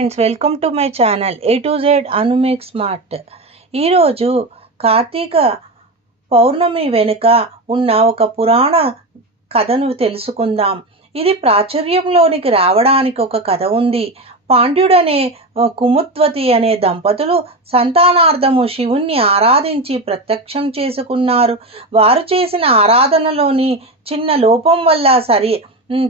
Friends, welcome to my channel A to Z Anu make smart. ఈరోజు కార్తీక పౌర్ణమి వెనుక ఉన్న ఒక పురాణ కథను తెలుసుకుందాం. ఇది ప్రాచుర్యంలోనికి రావడానికి ఒక కథ ఉంది. పాండ్యుడనే కుముద్వతి అనే దంపతులు సంతానార్థము శివుణ్ణి ఆరాధించి ప్రత్యక్షం చేసుకున్నారు. వారు చేసిన ఆరాధనలోని చిన్న లోపం వల్ల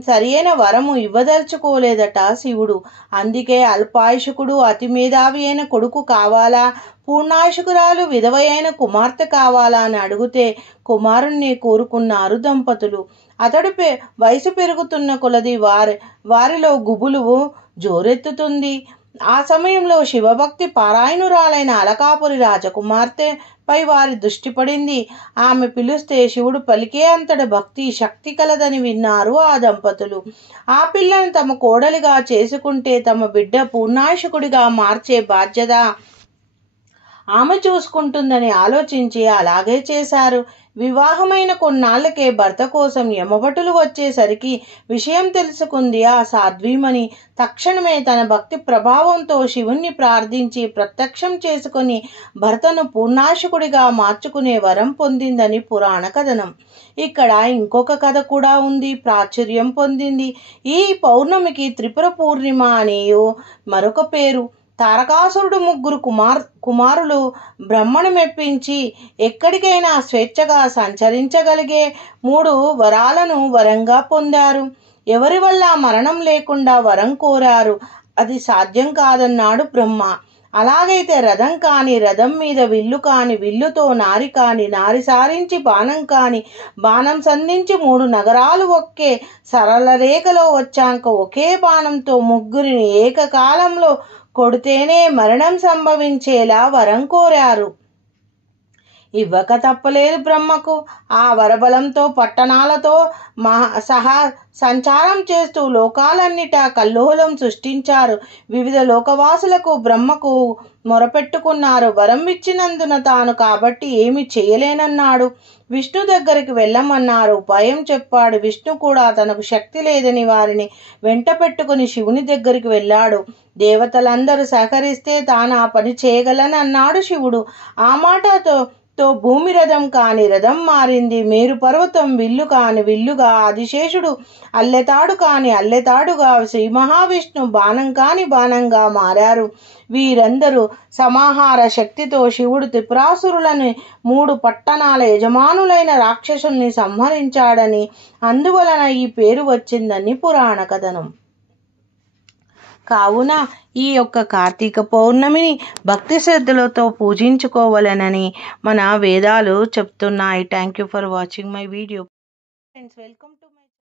సరియైన వరము ఇవ్వదలుచుకోలేదట శివుడు. అందుకే అల్పాయుషకుడు అతి మేధావి అయిన కొడుకు కావాలా, పూర్ణాయుషకురాలు విధవైన కుమార్తె కావాలా అని అడిగితే కుమారుణ్ణి కోరుకున్నారు దంపతులు. అతడు వయసు పెరుగుతున్న కొలది వారిలో గుబులు జోరెత్తుతుంది. ఆ సమయంలో శివభక్తి పారాయణురాలైన అలకాపురి రాజకుమార్తెపై వారి దృష్టి పడింది. ఆమె పిలిస్తే శివుడు పలికే అంతటి భక్తి శక్తి కలదని విన్నారు ఆ దంపతులు. ఆ పిల్లను తమ కోడలిగా చేసుకుంటే తమ బిడ్డ పూర్ణాయుషకుడిగా మార్చే బాధ్యత ఆమె చూసుకుంటుందని ఆలోచించి అలాగే చేశారు. వివాహమైన కొన్నాళ్లకే భర్త కోసం యమభటులు వచ్చేసరికి విషయం తెలుసుకుంది ఆ సాధ్వీమణి. తక్షణమే తన భక్తి ప్రభావంతో శివుణ్ణి ప్రార్థించి ప్రత్యక్షం చేసుకుని భర్తను పూర్ణాయుషకుడిగా మార్చుకునే వరం పొందిందని పురాణ కథనం. ఇక్కడ ఇంకొక కథ కూడా ఉంది, ప్రాచుర్యం పొందింది. ఈ పౌర్ణమికి త్రిపుర పూర్ణిమ అనేయో మరొక పేరు. తారకాసురుడు ముగ్గురు కుమారులు బ్రహ్మను మెప్పించి ఎక్కడికైనా స్వేచ్ఛగా సంచరించగలిగే 3 వరాలను వరంగా పొందారు. ఎవరి వల్ల మరణం లేకుండా వరం కోరారు. అది సాధ్యం కాదన్నాడు బ్రహ్మ. అలాగైతే రథం కాని, రథం మీద విల్లు కాని, విల్లుతో నారి కాని, నారి సారించి బాణం కాని, బాణం సంధించి 3 నగరాలు ఒకే సరళ రేఖలో వచ్చాక ఒకే బాణంతో ముగ్గురిని ఏకకాలంలో కొడితేనే మరణం సంభవించేలా వరం కోరారు. ఇవ్వక తప్పలేదు బ్రహ్మకు. ఆ వరబలంతో పట్టణాలతో సహా సంచారం చేస్తూ లోకాలన్నిటా కల్లోలం సృష్టించారు. వివిధ లోకవాసులకు బ్రహ్మకు మొరపెట్టుకున్నారు. వరం ఇచ్చినందున తాను కాబట్టి ఏమి చేయలేనన్నాడు. విష్ణు దగ్గరికి వెళ్ళమన్నారు. ఉపాయం చెప్పాడు. విష్ణు కూడా తనకు శక్తి లేదని వారిని వెంట పెట్టుకుని శివుని దగ్గరికి వెళ్ళాడు. దేవతలందరూ సహకరిస్తే తాను ఆ పని చేయగలని అన్నాడు శివుడు. ఆ మాటతో భూమి రథం కాని రథం మారింది. మేరు పర్వతం విల్లు కాని విల్లుగా, ఆదిశేషుడు అల్లెతాడు కాని అల్లెతాడుగా, శ్రీ మహావిష్ణు బాణం కాని బాణంగా మారారు. వీరందరూ సమాహార శక్తితో శివుడు త్రిపురాసురులని 3 పట్టణాల యజమానులైన రాక్షసుల్ని సంహరించాడని, అందువలన ఈ పేరు వచ్చిందని పురాణ కథనం. కావున ఈ యొక్క కార్తీక పౌర్ణమిని భక్తి శ్రద్ధలతో పూజించుకోవాలనని మన వేదాలు చెప్తున్నాయి. Thank you for watching my video. Friends, welcome to